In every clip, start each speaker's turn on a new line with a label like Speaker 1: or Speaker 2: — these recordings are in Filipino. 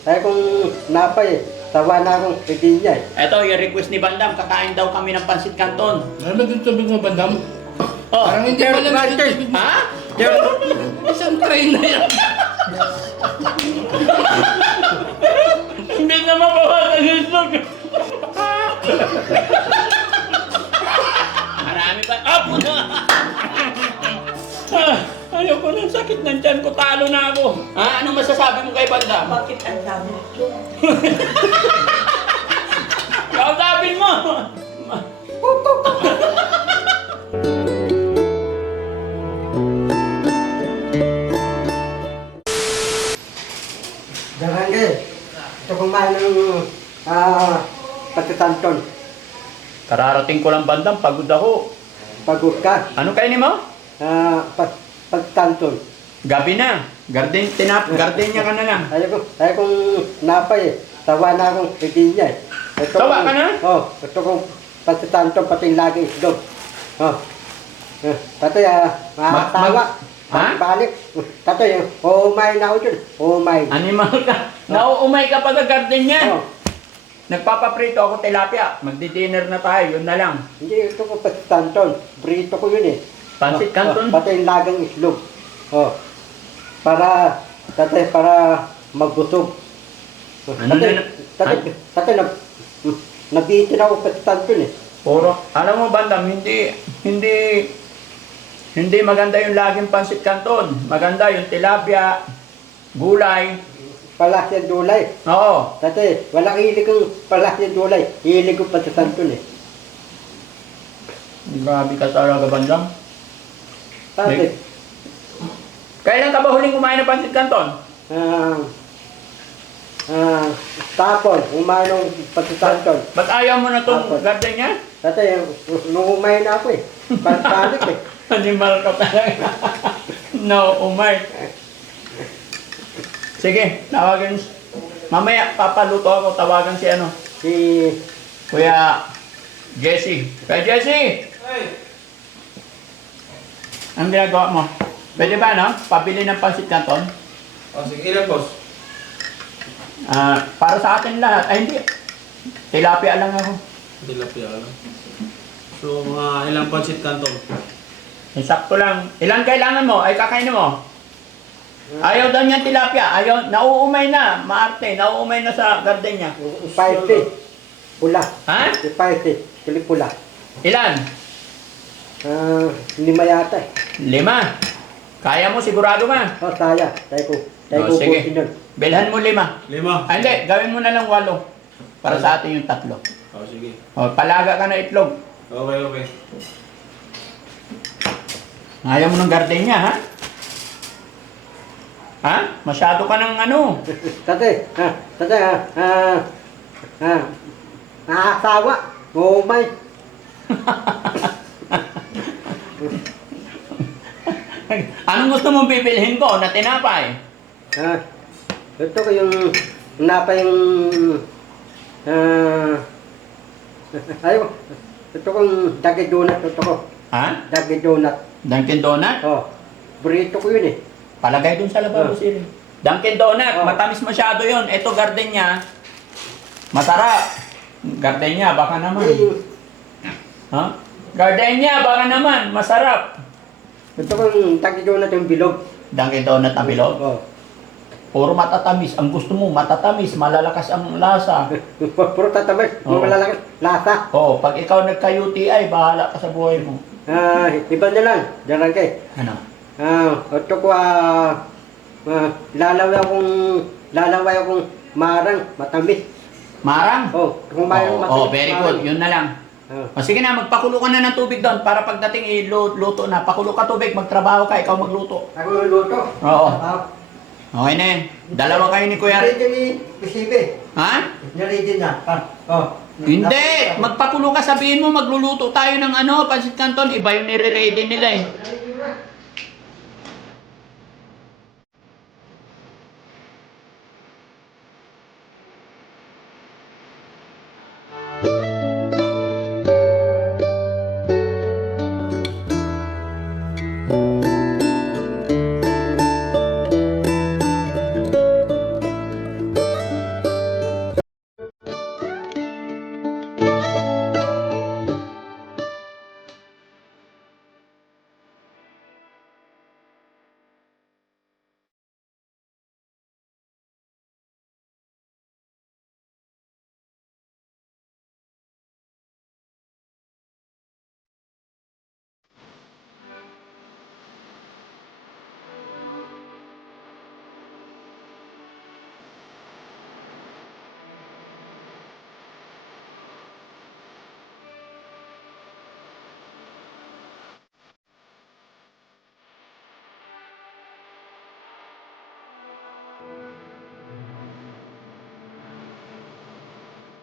Speaker 1: Kaya kung napay, tawa na akong pwede niya eh.
Speaker 2: Eto, yung request ni Bandam, kakain daw kami ng pansit canton.
Speaker 3: Ano ba yung tubig mo, Bandam?
Speaker 2: Oh,
Speaker 3: Parang hindi pa lang yung tubig mo.
Speaker 2: ha?
Speaker 3: Isang train na yan.
Speaker 2: Hindi na mabawasan yung slog. Marami pa. Ah, puno! Ayoko ng sakit ng tiyan ko, talo na ako. Ha? Anong masasabi mo kay Bandam?
Speaker 4: Bakit ang dami ito?
Speaker 2: Kausapin mo!
Speaker 1: Darangge, ito kumain ng patitanton.
Speaker 2: Kararating ko lang Bandam, pagod ako.
Speaker 1: Pagod ka,
Speaker 2: Ano kainin mo?
Speaker 1: patitanton.
Speaker 2: Gabi na. Gardenia ka na lang.
Speaker 1: Kaya kung napay, tawa na akong pwede niya eh. Ito
Speaker 2: Tawa ka na?
Speaker 1: Ito kong patitanton, pati lagi islog. Tatay, tawa.
Speaker 2: Ha?
Speaker 1: Balik. Tatay, umay na ako dyan. Umay.
Speaker 2: Animal ka. Nauumay ka pa sa gardenia.
Speaker 1: Oh.
Speaker 2: Nagpapaprito ako tilapia. Magdi-dinner na tayo, yun na lang.
Speaker 1: Hindi, ito ko patitanton. Brito ko yun eh.
Speaker 2: Pansit canton?
Speaker 1: Pati yung lagang islog. Para, tatay, para magbusog.
Speaker 2: Ano
Speaker 1: Tatay, nabitin ako patitanton eh.
Speaker 2: Puro. Alam mo Bandam, hindi maganda yung laging pansit canton. Maganda yung tilapia, gulay.
Speaker 1: Palasya dulay.
Speaker 2: Oo.
Speaker 1: Tatay, walang hilig kong palasya dulay. Hilig ko patitanton eh.
Speaker 2: Grabe ka talaga Bandam.
Speaker 1: Tatay,
Speaker 2: Kailan ka ba huling kumain ng pansit canton?
Speaker 1: tapon, umain ng patitanton.
Speaker 2: Ba't ayaw mo na itong
Speaker 1: Tapos.
Speaker 2: gardenia?
Speaker 1: Tatay, nung umain na ako eh. Panik eh.
Speaker 2: Animal ka talaga. No, umay. Sige, tawagan. Mamaya, papaluto ako. Tawagan si ano?
Speaker 1: Si
Speaker 2: Kuya Jesse. Kuya Jesse! Anong ginagawa mo? Pwede ba, no? Pabili ng pansit canton?
Speaker 3: Sige, ilan boss?
Speaker 2: Para sa atin lahat. Ay, hindi. Tilapia lang ako.
Speaker 3: Tilapia lang. So, mga ilang pancit canton?
Speaker 2: Sakto lang. Ilan kailangan mo? Ay, kakainin mo? Ayaw daw niya tilapia. Ayaw, nauumay na. Maarte, nauumay na sa gardenia.
Speaker 1: spicy. Pula.
Speaker 2: Ha?
Speaker 1: Spicy. Kili pula.
Speaker 2: Ilan?
Speaker 1: Lima yata eh.
Speaker 2: 5. Kaya mo, sigurado ka.
Speaker 1: Saya. Tayo ko. Tayo ko
Speaker 2: Sige.
Speaker 1: busin yun.
Speaker 2: Bilhan mo 5.
Speaker 3: 5.
Speaker 2: Ay, hindi. Gawin mo na lang 8. Para sa atin yung 3.
Speaker 3: Sige.
Speaker 2: Palaga ka na itlog.
Speaker 3: Okay.
Speaker 2: Ayaw mo ng gardenia, ha? Ha? Masyado ka ng ano.
Speaker 1: Tatay, nakasawa. Umay.
Speaker 2: Anong gusto mong bibilhin ko na tinapay?
Speaker 1: Ito ko yung napa yung ayaw. Ito kong dagi donut. Ito ko.
Speaker 2: Ha?
Speaker 1: Dagi donut.
Speaker 2: Dunkin Donut?
Speaker 1: Burrito ko yun eh.
Speaker 2: Palagay dun sa lababo sila. Dunkin Donut,
Speaker 1: Oh.
Speaker 2: matamis masyado yon. Ito gardenia, masarap. Gardenia, baka naman. Ha? Gardenia, baka naman, masarap.
Speaker 1: Ito kong dagi donut yung bilog.
Speaker 2: Dunkin Donut na bilog. Puro matatamis. Ang gusto mo, matatamis, malalakas ang lasa.
Speaker 1: Puro tatamis.
Speaker 2: Oo.
Speaker 1: Malalakas. Lasa.
Speaker 2: Oh, pag ikaw nagka-UTI, bahala ka sa buhay mo.
Speaker 1: Iba na lang. Diyan kay.
Speaker 2: Ano?
Speaker 1: Ito ko lalaway akong marang, matamis.
Speaker 2: Marang?
Speaker 1: Kumain ng matamis.
Speaker 2: Very good. Yun na lang. O sige na, magpakulo ka na ng tubig doon para pagdating iluto na. Pakulo ka tubig, magtrabaho ka, ikaw magluto.
Speaker 1: Ako luto.
Speaker 2: Oo. Okay na yan. Dalawa kayo ni Kuya.
Speaker 1: Nalidin ni Bisibe.
Speaker 2: Ha?
Speaker 1: Nalidin na.
Speaker 2: Hindi! Magpakulo ka, sabihin mo, magluluto tayo ng pansit canton. Iba yung nire-ready nila eh.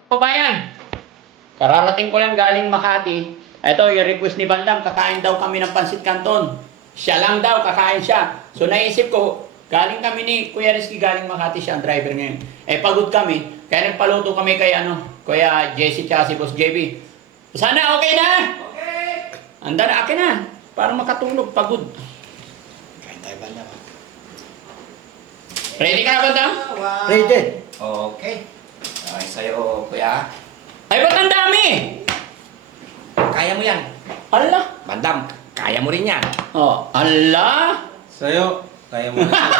Speaker 2: Pabayan. Kararating ko lang galing Makati. Ito, yung request ni Bandam, kakain daw kami ng pansit canton. Siya lang daw, kakain siya. So naisip ko, galing kami ni Kuya Rizky, galing Makati siya, ang driver ngayon. Eh, pagod kami. Kaya nagpaluto kami kay Kuya Jesse tsaka si Boss JB. Sana okay na? Okay. Anda na, akin na. Para makatulog, pagod.
Speaker 4: Kain tayo Bandam.
Speaker 2: Ready ka na, Bandam?
Speaker 1: Ready.
Speaker 4: Okay. Okay, sa'yo, kuya.
Speaker 2: Ay, ba't ang dami?
Speaker 4: Kaya mo yan.
Speaker 2: Ala.
Speaker 4: Bandam, kaya mo rin yan.
Speaker 2: Oh, ala.
Speaker 3: Sa'yo, kaya mo na.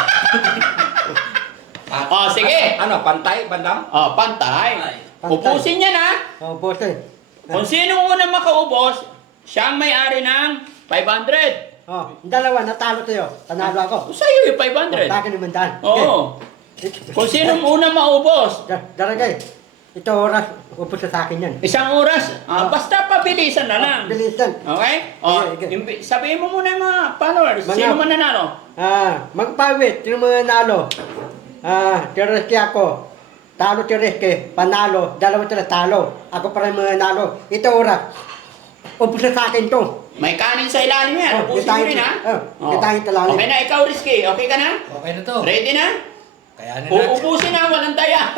Speaker 2: Oh, sige.
Speaker 4: Ano, pantay, Bandam?
Speaker 2: Oh, pantay.
Speaker 1: Pantay.
Speaker 2: Ubusin niya na.
Speaker 1: Oh, boss eh.
Speaker 2: Kung sino unang makaubos, siya ang may-ari ng 500.
Speaker 1: Oh, yung dalawa, natalo tayo. Tanalo ako.
Speaker 2: O sa'yo yung
Speaker 1: Oh,
Speaker 2: 500.
Speaker 1: bakit naman daan?
Speaker 2: Oo. Kung sino unang maubos,
Speaker 1: Daragay, ito oras, upos sa akin yan.
Speaker 2: isang oras. Basta pabilisan na lang.
Speaker 1: Bilisan.
Speaker 2: Okay? O,
Speaker 1: Sige, sige.
Speaker 2: sabihin mo muna yung mga followers. Sino man nanalo?
Speaker 1: Magpawit, sino mga nalo? Tireski ako. Talo tireski, panalo, dalawa sila talo. Ako pa rin mga nalo. Ito oras. Upos sa akin to.
Speaker 2: May kanin sa ilalim yan.
Speaker 1: Oh,
Speaker 2: Ubusin mo rin ha.
Speaker 1: gitahin talalim.
Speaker 2: Okay na, ikaw Rizky. Okay ka na?
Speaker 4: Okay na to.
Speaker 2: Ready na?
Speaker 4: Kaya na
Speaker 2: Uubusin na, walang taya.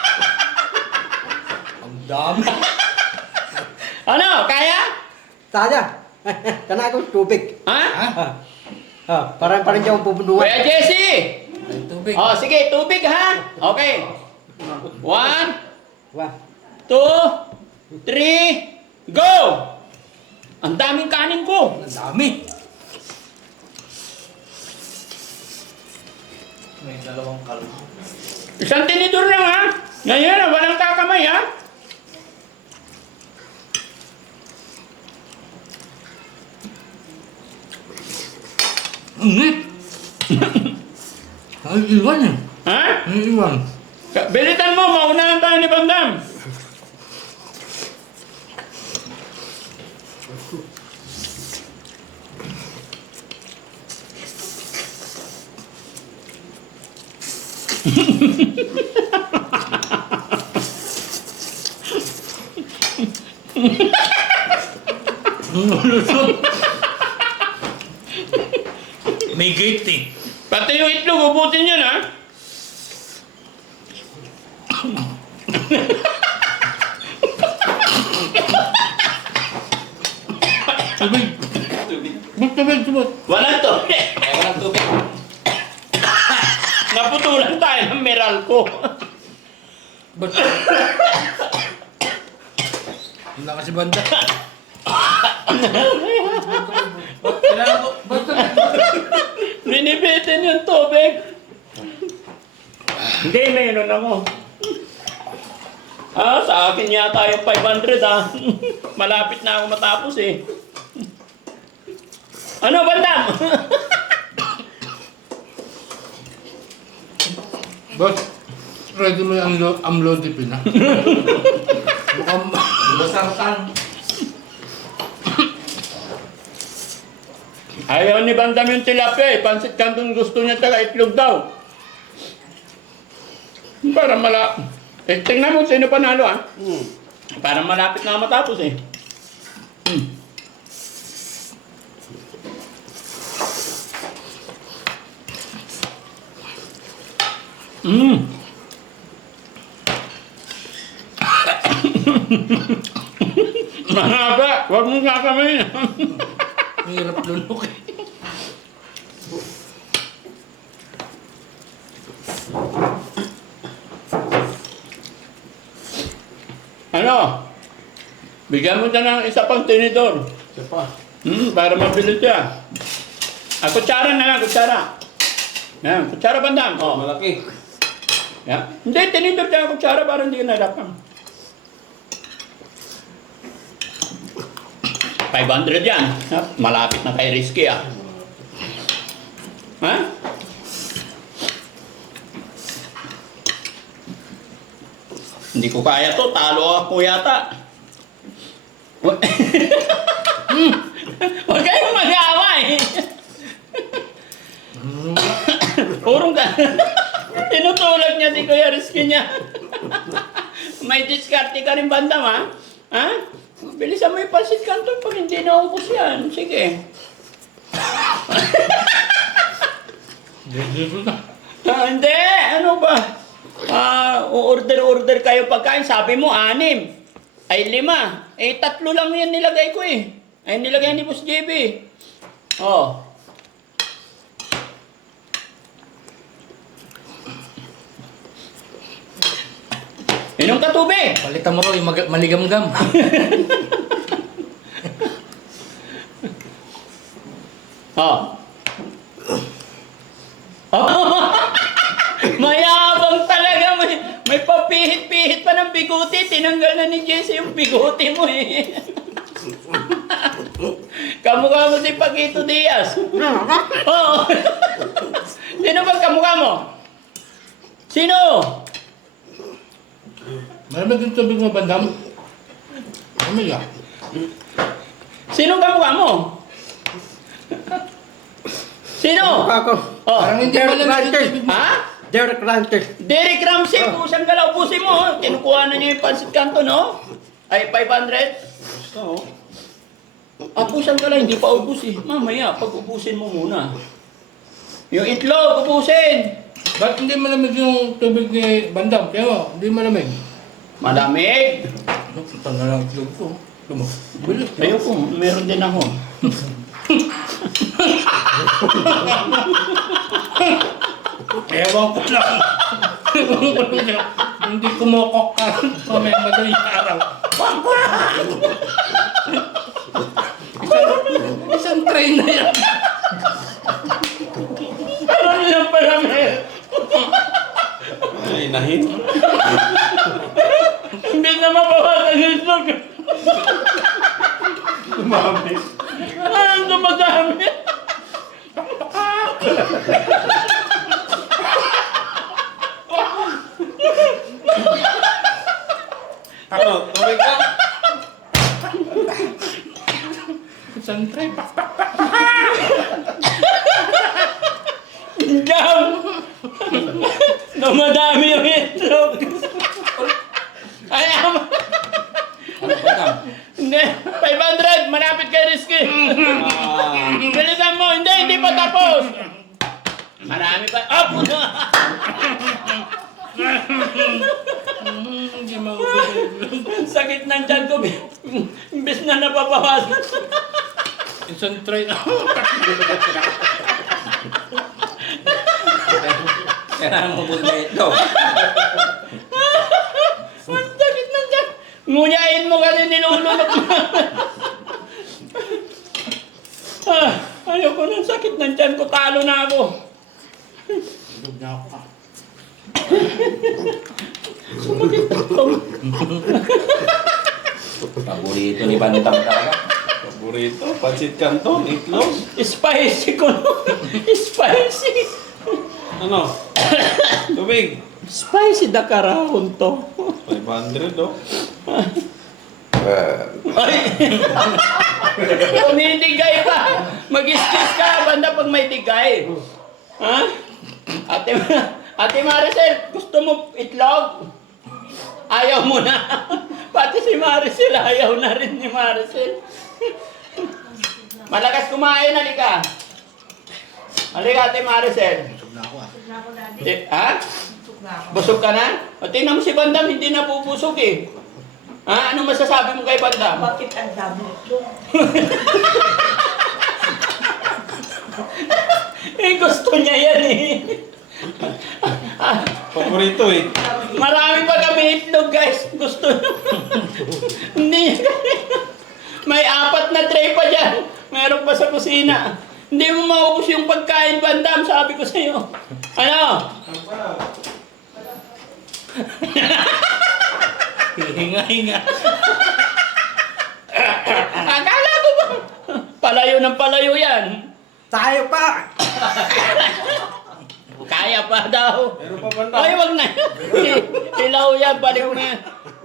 Speaker 4: Ang dami.
Speaker 2: Ano, kaya?
Speaker 1: Saya. Sana akong tubig.
Speaker 2: Ha?
Speaker 4: Ha?
Speaker 1: Parang siya akong pupunuan.
Speaker 2: Kuya Jesse!
Speaker 4: Ay, tubig.
Speaker 2: Oh, sige, tubig ha? Okay. 1,
Speaker 1: Wah.
Speaker 2: 2, 3, go! Ang daming kanin ko.
Speaker 4: Ang dami. May dalawang kalma.
Speaker 2: Isang tinidor lang ha? Ngayon, walang kakamay ha?
Speaker 4: Ay, iwan yan.
Speaker 2: Ha?
Speaker 4: Ay, iwan.
Speaker 2: Bilitan mo, maunahan tayo ni Bandam.
Speaker 4: May gate eh.
Speaker 2: Pati yung itlog, ubutin yan ha?
Speaker 4: Tubig. Tubig.
Speaker 2: Walang to.
Speaker 4: Ay, walang tubig.
Speaker 2: Naputulan tayo ng Meralco.
Speaker 4: Ba't? Wala kasi banda.
Speaker 2: Binibitin yung tubig. Hindi, mayroon ako. Sa akin yata yung 500 Malapit na ako matapos eh. Ano, Bandam?
Speaker 5: Boss, ready mo yung amlodipin ha? Mukhang
Speaker 4: Basartan.
Speaker 2: Ayaw ni Bandam yung tilapia eh. Pansit Canton gusto niya taga itlog daw. Para tingnan mo sino panalo Para malapit na matapos eh. Mahaba, huwag mong kakamayin.
Speaker 5: hirap lunok eh.
Speaker 2: Ano? Bigyan mo siya ng isa pang tinidor.
Speaker 3: Isa pa.
Speaker 2: Para mabilis siya. Kutsara na lang, kutsara. Yan, kutsara Bandam. Oh.
Speaker 3: Malaki.
Speaker 2: Yan. Hindi, tinidor siya kutsara para hindi ka nahirapan. 500 yan. Malapit na kay Rizky Ha? Hindi ko kaya to, talo ako yata. Huwag kayong mag-aaway. Purong ka. Tinutulak niya si Kuya Rizky niya. May diskarte ka rin, Bandam, ha? Ha? Bilisan mo yung pansit canton pag hindi naubos yan. Sige.
Speaker 5: Dito na.
Speaker 2: Hindi, ano ba? Order kayo pagkain. Sabi mo, 6. Ay 5. Eh, 3 lang yan nilagay ko eh. Ay, nilagay ni Boss JB. Oh. Inom ka tubig.
Speaker 5: Palitan mo raw yung maligam-gam.
Speaker 2: Oh. Mayabang talaga. May papihit-pihit pa ng biguti. Tinanggal na ni Jesse yung biguti mo eh. Kamukha mo si Paquito Diaz. Oo. Sino ba kamukha mo? Sino?
Speaker 5: Malamig yung tubig mo, Bandam. Malamig ah.
Speaker 2: Sino kamukha mo? Sino?
Speaker 1: Ako.
Speaker 2: Oh.
Speaker 5: Parang hindi
Speaker 1: Derek
Speaker 5: malamig yung
Speaker 1: Rantes.
Speaker 5: tubig mo.
Speaker 2: Ha?
Speaker 1: Derek Rantes.
Speaker 2: Derek Ramsey, pusang galaw, ubusin mo. Oh. Kinukuha na niya yung pansit canton, no? Ay, 500? Oo. Pusang galaw, hindi pa ubus eh. Mamaya, pag ubusin mo muna. Yung itlog, ubusin.
Speaker 5: Ba't hindi malamig yung tubig ni Bandam? Kaya mo, hindi malamig.
Speaker 2: Malamig.
Speaker 5: Tanggal lang ang tubig ko. Lumo. Bilis.
Speaker 2: Ayoko, meron din ako.
Speaker 5: Ewan ko lang. Hindi kumukok ka. Mamaya madaling araw. Isang train na yan.
Speaker 2: Ano yan pala, Mel?
Speaker 3: Ay, nahin.
Speaker 2: Hindi na mabawasan yung itlog.
Speaker 3: Dumami.
Speaker 2: Anong dumadami?
Speaker 3: Ano, tubig ka?
Speaker 5: Isang train.
Speaker 2: Jam! Dumadami yung itlog. Ay, hindi. 500! Malapit kay Rizky. Bilisan mo. Hindi pa tapos. Marami pa.
Speaker 5: Hindi maubos.
Speaker 2: Sakit ng tiyan ko. Imbes na napapawasan.
Speaker 5: Isang train.
Speaker 4: Kailangan mo na ito.
Speaker 2: Ang sakit ng tiyan. Ngunyain mo kasi nilulunok mo. Ayoko ng sakit ng tiyan ko. Talo na ako.
Speaker 5: Tulog na ako.
Speaker 2: Sumakit ito.
Speaker 4: Paborito ni Bandam talaga.
Speaker 3: Paborito, pansit canton, itlog.
Speaker 2: Spicy ko. Spicy.
Speaker 3: Ano? Tubig.
Speaker 2: Spicy da karahon to.
Speaker 3: 500, oh.
Speaker 2: Ay! Tumitigay pa! Mag-skis ka, banda pag may tigay. Ha? Ate Maricel, gusto mo itlog? Ayaw mo na. Pati si Maricel, ayaw na rin ni Maricel. Malakas kumain, halika. Halika, Ate Maricel.
Speaker 5: Tulog na ako ah.
Speaker 2: Ha? Busog ka na? O, tingnan mo si Bandam, hindi na pupusog eh. Ha? Anong masasabi mo kay Bandam?
Speaker 6: Bakit ang dami ito?
Speaker 2: Gusto niya yan eh.
Speaker 3: Paborito eh.
Speaker 2: Marami pa kami itlog guys. Gusto niya. Hindi niya. May 4 na tray pa dyan. Meron pa sa kusina. Hindi mo maubos yung pagkain, Bandam. Sabi ko sa'yo. Ano?
Speaker 5: Hinga-hinga.
Speaker 2: Akala ko ba? Palayo ng palayo yan.
Speaker 1: Tayo pa!
Speaker 2: Kaya pa daw.
Speaker 3: Meron pa Bandam.
Speaker 2: Ay, wag na. Ilaw yan. Balik mo na yan.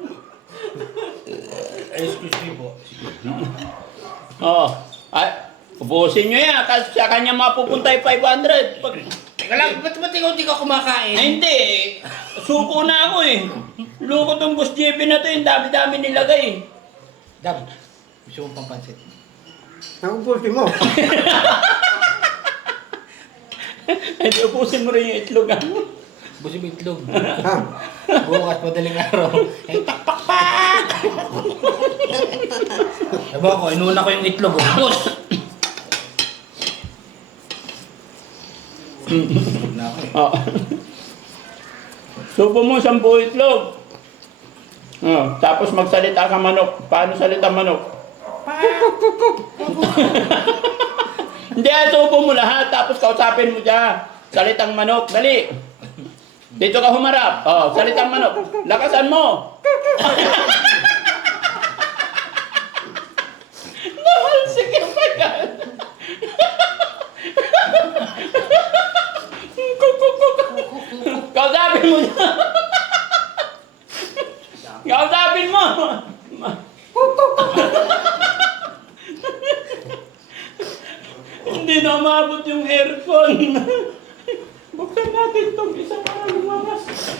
Speaker 5: Excuse me po.
Speaker 2: Oo. Ay, ubusin nyo yan. Kasi sa kanya mapupunta yung 500. Pag...
Speaker 5: Teka lang, ba't ikaw di ka kumakain?
Speaker 2: Ay, hindi. Suko na ako eh. Loko tong Boss JP na to, yung dami-dami nilagay.
Speaker 5: Dam, gusto mong pampansit.
Speaker 1: Nakupusin mo.
Speaker 2: Eh, di upusin mo rin yung itlog, ha?
Speaker 5: Busi mo itlog.
Speaker 1: Ha?
Speaker 5: Bukas madaling araw. Eh, pakpakpak! Sabi ko, inuna ko yung itlog. Bus! Na ako eh.
Speaker 2: Oh. Subo mo 10 itlog. Oh, tapos magsalita ka manok. Paano salita manok? Hindi, subo mo lahat. Tapos kausapin mo siya. Salitang manok. Dali. Dito ka humarap. Oh, salitang manok. Lakasan mo. Sige pa yan. Kausapin mo siya. Kausapin mo. Hindi na umabot yung aircon. Buksan natin itong isa para lumabas.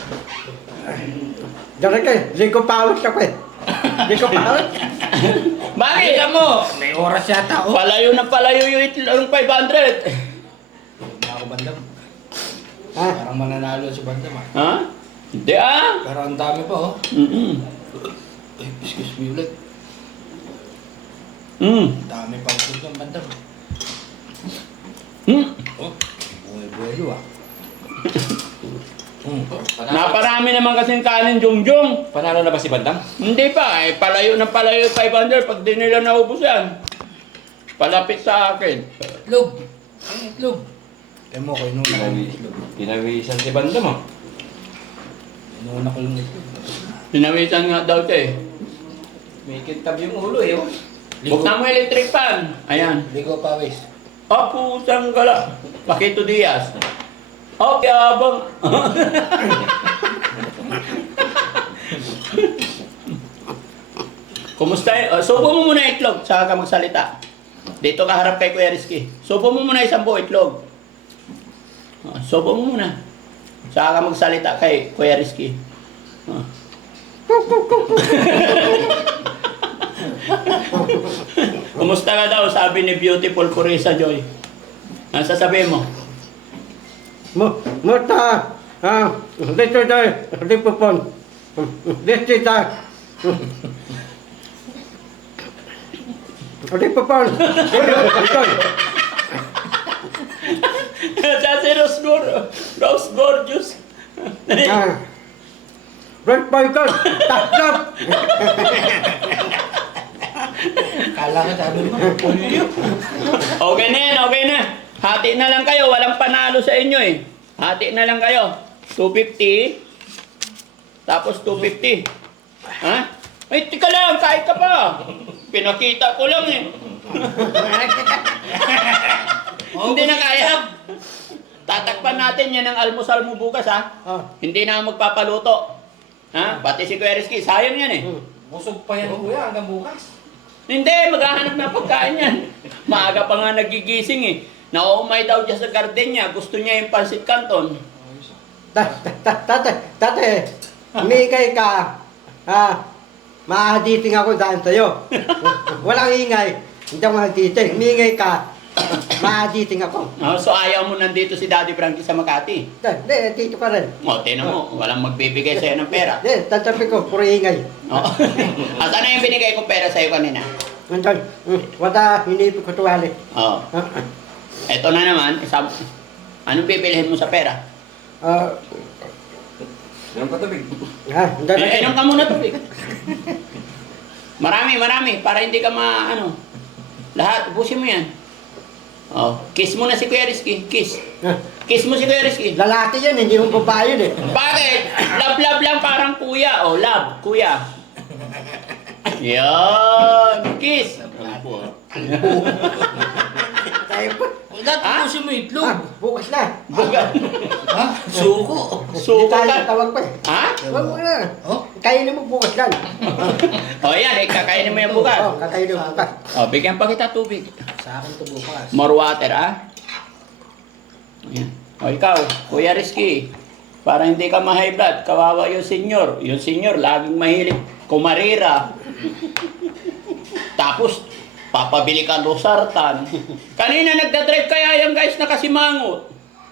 Speaker 1: Diyan ka, hindi ko pawis ako eh. Hindi ko pawis.
Speaker 2: Bakit?
Speaker 5: Kita mo, may oras yata oh.
Speaker 2: Palayo na palayo yung itlog 500.
Speaker 5: Hindi ako bandam.
Speaker 1: Ha?
Speaker 5: Parang mananalo si bandam ah.
Speaker 2: Ha? Hindi ah.
Speaker 5: Pero ang dami pa oh. Ay, excuse me ulit. Ang dami pa ulit ng bandam. Oh, buhay-buhay ah.
Speaker 2: Naparami naman kasing kanin Jungjung.
Speaker 4: Panalo na ba si Bandam?
Speaker 2: Hindi pa eh. Palayo na palayo yung 500 pag di nila naubos yan. Palapit sa akin.
Speaker 5: Itlog! Ang itlog! Kaya mo ko, inuna ko yung itlog.
Speaker 4: Pinawisan si Bandam ah.
Speaker 5: Inuna ko yung itlog.
Speaker 2: Pinawisan nga daw siya eh.
Speaker 4: May kintab yung ulo eh. Oh.
Speaker 2: Buksan mo electric fan. Ayan.
Speaker 5: Ligo pawis.
Speaker 2: Apo, sanggala. Pakito Diaz. Okay, abang. Kumusta eh? Subo mo muna itlog, saka ka magsalita. Dito ka harap kay Kuya Rizky. Subo mo muna 10 itlog. Subo mo muna. Saka ka magsalita kay Kuya Rizky. Kumusta ka daw? Sabi ni Beautiful Purisa Joy. Ano sasabihin mo?
Speaker 1: Muta, dito tayo, dito po. Dito tayo. Dito po. Dito.
Speaker 2: Kasi Rose Gorgeous.
Speaker 1: Red Boycott, tatlap.
Speaker 5: Kala ka sabi mo, puliyo.
Speaker 2: Okay na yan, okay na. Hati na lang kayo, walang panalo sa inyo eh. Hati na lang kayo. 250. Tapos 250. Ha? Ay, tika lang, kahit ka pa. Pinakita ko lang eh. Hindi na kaya. Tatakpan natin yan ang almusal mo bukas ha. Hindi na ako magpapaluto. Ha? Pati si Kuya Rizky, sayang yan eh.
Speaker 5: Busog pa yan kuya hanggang bukas.
Speaker 2: Hindi, maghahanap na pagkain yan. Maaga pa nga nagigising eh. Nauumay daw dyan sa garden niya. Gusto niya yung pansit canton.
Speaker 1: Tate, umingay ka. Maahaditing ako daan sa'yo. Walang ingay. Hindi ako mahaditing. Umingay ka. Maahaditing ako.
Speaker 2: So ayaw mo nandito si Daddy Frankie sa Makati.
Speaker 1: Hindi, dito pa rin.
Speaker 2: Tinan mo, walang magbibigay sa'yo ng pera.
Speaker 1: Hindi, tatapi ko, puro ingay.
Speaker 2: Asan na yung binigay kong pera sa'yo kanina?
Speaker 1: Nandun, wala, hinipin ko tuwali.
Speaker 2: Eto na naman, anong bibilihin mo sa pera?
Speaker 4: Yan pa tabig.
Speaker 2: Inom ka muna tubig. Marami, para hindi ka lahat, ubusin mo yan. Kiss mo na si Kuya Rizky, kiss. Kiss mo si Kuya Rizky.
Speaker 1: Lalaki yan, hindi mo babae yun eh.
Speaker 2: Bakit? Love lang parang kuya. Love, kuya. Yan, kiss.
Speaker 5: Dati mo itlog.
Speaker 1: Bukas na.
Speaker 2: Bugat.
Speaker 5: Ha? Suko.
Speaker 1: Hindi tayo
Speaker 2: ka.
Speaker 1: tawag pa eh.
Speaker 2: Ha?
Speaker 1: Huwag mo na.
Speaker 5: Oh?
Speaker 1: Kainin mo bukas lang.
Speaker 2: Yan, kakainin mo yung bukas.
Speaker 1: Kakainin mo bukas.
Speaker 2: Bigyan pa kita tubig.
Speaker 5: Sa akin to bukas.
Speaker 2: More water, Ayan. Ikaw, Kuya Rizky. Para hindi ka ma-high blood, kawawa yung senior. Yung senior, laging mahilig kumarira. Tapos, papabili ka losartan. Kanina nagdadrive kaya yan guys, nakasimangot.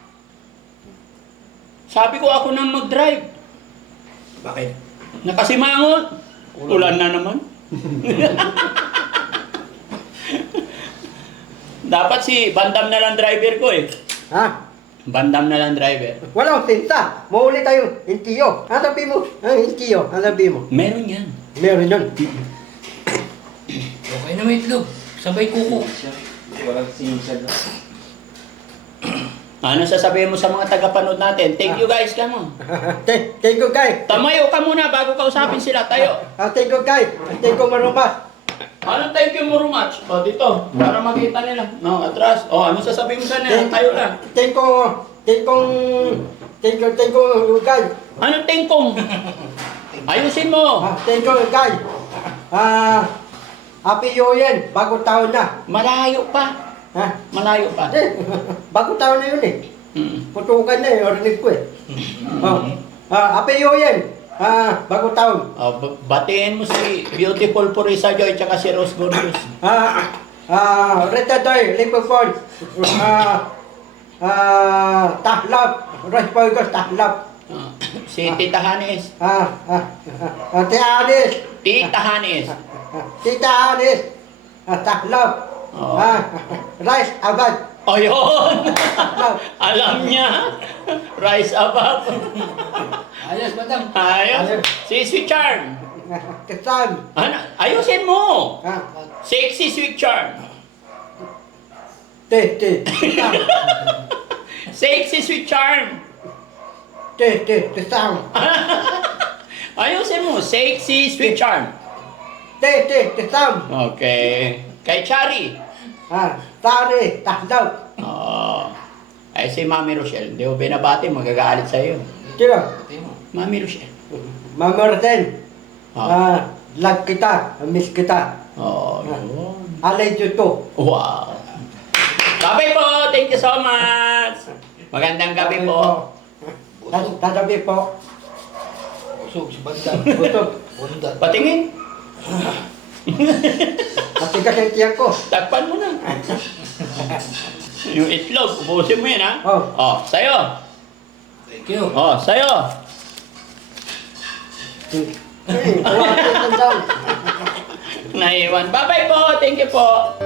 Speaker 2: Sabi ko ako nang mag-drive.
Speaker 3: Bakit?
Speaker 2: Nakasimangot. Ulan na naman. Dapat si Bandam na lang driver ko eh.
Speaker 1: Ha?
Speaker 2: Bandam na lang driver.
Speaker 1: Walang sinta. Mauli tayo. Intiyo. Ang sabi mo? Intiyo. Ang sabi mo?
Speaker 2: Meron yan.
Speaker 1: Meron yun.
Speaker 5: Okay na may itlog. Sabay kuko.
Speaker 4: Walang sinisad.
Speaker 2: Ano sasabihin mo sa mga tagapanood natin? Thank you guys, kamo.
Speaker 1: Thank you, guys.
Speaker 2: Tamayo ka muna bago kausapin sila. Tayo.
Speaker 1: Thank you, guys. Thank you, Marumas.
Speaker 2: Ano thank you very much? O dito, para makita nila. No, atras. O, ano sasabihin mo sa nila? Tayo lang.
Speaker 1: Thank you, guys.
Speaker 2: Ano tengkong? Ayusin mo.
Speaker 1: Thank you, guys. Happy New Year. Bagong taon na.
Speaker 2: Malayo pa.
Speaker 1: Ha?
Speaker 2: Malayo pa.
Speaker 1: Bagong taon na yun eh. Putukan na eh. Orinig ko eh. Happy New Year. Bagong taon.
Speaker 2: Batiin mo si Beautiful Purisa Joy tsaka si Rose Gorgeous.
Speaker 1: Rita Doy, Lipopon. Tahlap. Rospolgos, tahlap.
Speaker 2: Si Tita Hanes.
Speaker 1: Tita Anis.
Speaker 2: Tita Hanes.
Speaker 1: Tita Anis. Tahlap. Rice, abad.
Speaker 2: O yun! Alam niya. Rise above.
Speaker 5: Ayos, Bandam.
Speaker 2: Ayos. Si Sweet Charm.
Speaker 1: Kasam.
Speaker 2: Ano? Ayusin mo. Sexy Sweet Charm.
Speaker 1: Te.
Speaker 2: Sexy Sweet Charm.
Speaker 1: Kasam.
Speaker 2: Ayusin mo. Sexy Sweet Charm.
Speaker 1: Kasam.
Speaker 2: Okay. Kay Chari.
Speaker 1: Tari, tahlap.
Speaker 2: Ay si Mami Rochelle. Hindi mo binabati. Magagalit sa'yo.
Speaker 1: Sino?
Speaker 2: Mami Rochelle.
Speaker 1: Mamarten. Lag kita, miss kita.
Speaker 2: Yun.
Speaker 1: Alay dito.
Speaker 2: Wow. Gabi po. Thank you so much. Magandang gabi po.
Speaker 1: Tatabi po.
Speaker 5: Busog si Bandam.
Speaker 1: Busog.
Speaker 5: Bundan.
Speaker 2: Patingin.
Speaker 1: Matigas yung tiyan ko.
Speaker 2: Takpan mo na. Yung itlog. Ubusin mo yan ha.
Speaker 1: Oh.
Speaker 2: Sa'yo.
Speaker 5: Thank you.
Speaker 2: Sa'yo.
Speaker 1: Tawatin ko daw.
Speaker 2: Naiwan. Bye-bye po. Thank you po.